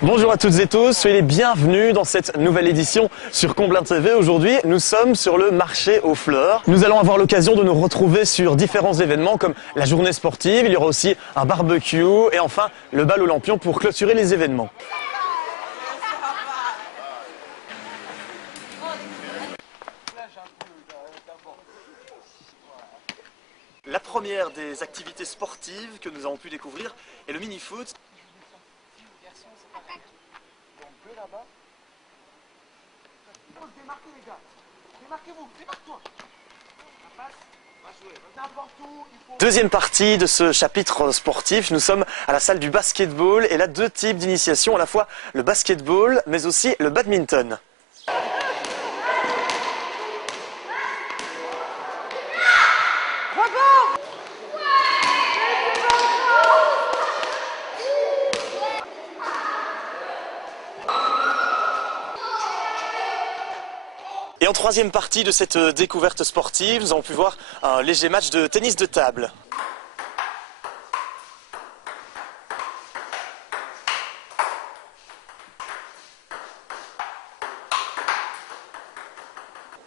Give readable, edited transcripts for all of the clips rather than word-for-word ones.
Bonjour à toutes et tous, soyez les bienvenus dans cette nouvelle édition sur Comblain TV. Aujourd'hui, nous sommes sur le marché aux fleurs. Nous allons avoir l'occasion de nous retrouver sur différents événements comme la journée sportive, il y aura aussi un barbecue et enfin le bal aux lampions pour clôturer les événements. La première des activités sportives que nous avons pu découvrir est le mini-foot. Démarquez les gars, démarquez-vous, démarque-toi. Deuxième partie de ce chapitre sportif, nous sommes à la salle du basketball et là deux types d'initiation, à la fois le basketball mais aussi le badminton. Et en troisième partie de cette découverte sportive, nous avons pu voir un léger match de tennis de table.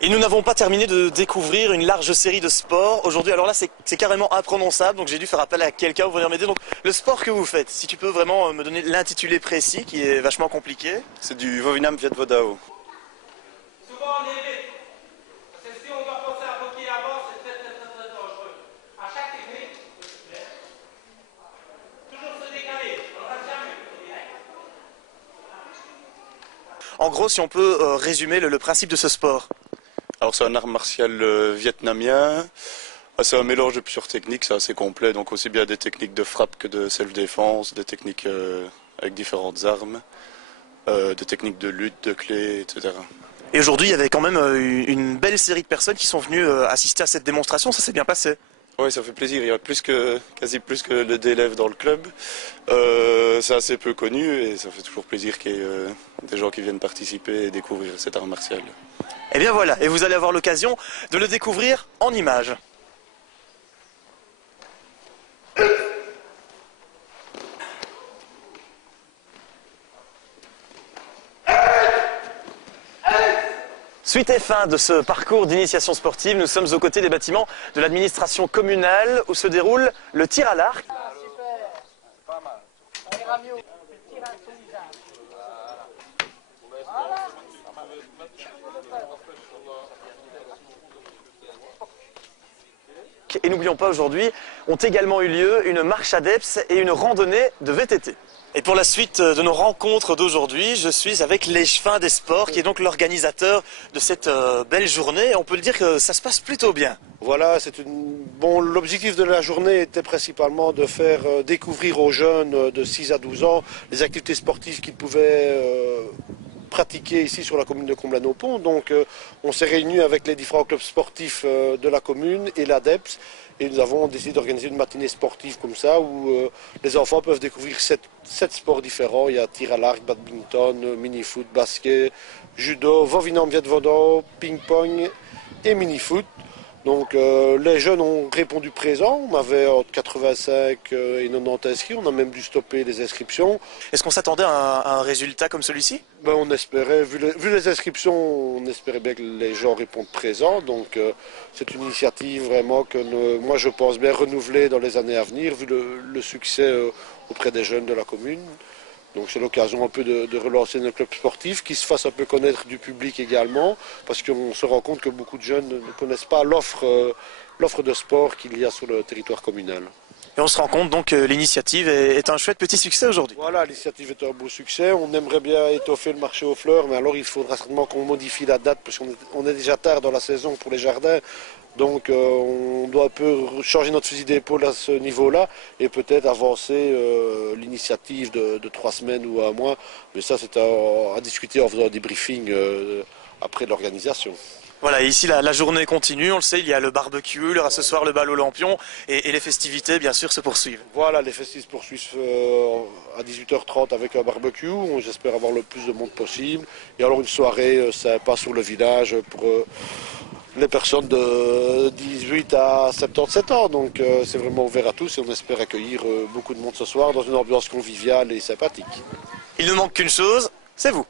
Et nous n'avons pas terminé de découvrir une large série de sports. Aujourd'hui, alors là, c'est carrément imprononçable, donc j'ai dû faire appel à quelqu'un pour venir m'aider. Donc, le sport que vous faites, si tu peux vraiment me donner l'intitulé précis, qui est vachement compliqué. C'est du Vovinam Vietvodao. Souvent on évite, parce que si on doit penser à bloquer avant, c'est très dangereux. À chaque technique, toujours se décaler, on ne reste jamais. En gros, si on peut résumer le principe de ce sport. Alors c'est un art martial vietnamien. C'est un mélange de plusieurs techniques, c'est assez complet. Donc aussi bien des techniques de frappe que de self-défense, des techniques avec différentes armes, des techniques de lutte, de clés, etc. Et aujourd'hui, il y avait quand même une belle série de personnes qui sont venues assister à cette démonstration. Ça s'est bien passé. Oui, ça fait plaisir. Il y a quasi plus que d'élèves dans le club. C'est assez peu connu et ça fait toujours plaisir qu'il y ait des gens qui viennent participer et découvrir cet art martial. Et bien voilà, et vous allez avoir l'occasion de le découvrir en images. Suite et fin de ce parcours d'initiation sportive, nous sommes aux côtés des bâtiments de l'administration communale où se déroule le tir à l'arc. Et n'oublions pas, aujourd'hui ont également eu lieu une marche ADEPS et une randonnée de VTT. Et pour la suite de nos rencontres d'aujourd'hui, je suis avec l'Échevin des Sports, qui est donc l'organisateur de cette belle journée. Et on peut le dire que ça se passe plutôt bien. Voilà, l'objectif de la journée était principalement de faire découvrir aux jeunes de 6 à 12 ans les activités sportives qu'ils pouvaient pratiquer ici sur la commune de Comblain-au-Pont. Donc on s'est réunis avec les différents clubs sportifs de la commune et l'ADEPS. Et nous avons décidé d'organiser une matinée sportive comme ça où les enfants peuvent découvrir 7 sports différents. Il y a tir à l'arc, badminton, mini-foot, basket, judo, Vovinam Vietvodao, ping-pong et mini-foot. Donc les jeunes ont répondu présent. On avait entre 85 et 90 inscrits. On a même dû stopper les inscriptions. Est-ce qu'on s'attendait à un résultat comme celui-ci? Ben, on espérait, vu les inscriptions, on espérait bien que les gens répondent présents. Donc c'est une initiative vraiment que moi je pense bien renouveler dans les années à venir, vu le succès auprès des jeunes de la commune. Donc c'est l'occasion un peu de relancer nos clubs sportifs, qui se fassent un peu connaître du public également, parce qu'on se rend compte que beaucoup de jeunes ne connaissent pas l'offre de sport qu'il y a sur le territoire communal. Et on se rend compte donc que l'initiative est un chouette petit succès aujourd'hui. Voilà, l'initiative est un beau succès. On aimerait bien étoffer le marché aux fleurs, mais alors il faudra certainement qu'on modifie la date, parce qu'on est déjà tard dans la saison pour les jardins. Donc on doit un peu changer notre fusil d'épaule à ce niveau-là et peut-être avancer l'initiative de 3 semaines ou 1 mois. Mais ça, c'est à discuter en faisant des briefings après l'organisation. Voilà, et ici la journée continue, on le sait, il y a le barbecue, il y aura ce soir le bal aux lampions et les festivités bien sûr se poursuivent. Voilà, les festivités se poursuivent à 18h30 avec un barbecue, j'espère avoir le plus de monde possible. Et alors une soirée sympa sur le village pour les personnes de 18 à 77 ans. Donc c'est vraiment ouvert à tous et on espère accueillir beaucoup de monde ce soir dans une ambiance conviviale et sympathique. Il ne manque qu'une chose, c'est vous.